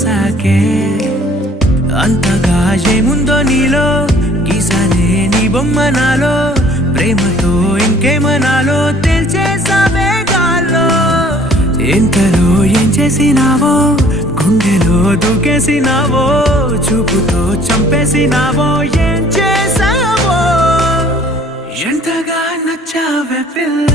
పోసాకే అంతగా ఏముందో నీలో గీసానే నీ బొమ్మ నాలో ప్రేమతో ఇంకేమనాలో తెలిచేసావే గాల్లో ఎంతలో ఏం చేసినావో గుండెలో దూకేసినావో చూపుతో చంపేసినావో ఏం చేసావో ఎంతగా నచ్చావే పిల్ల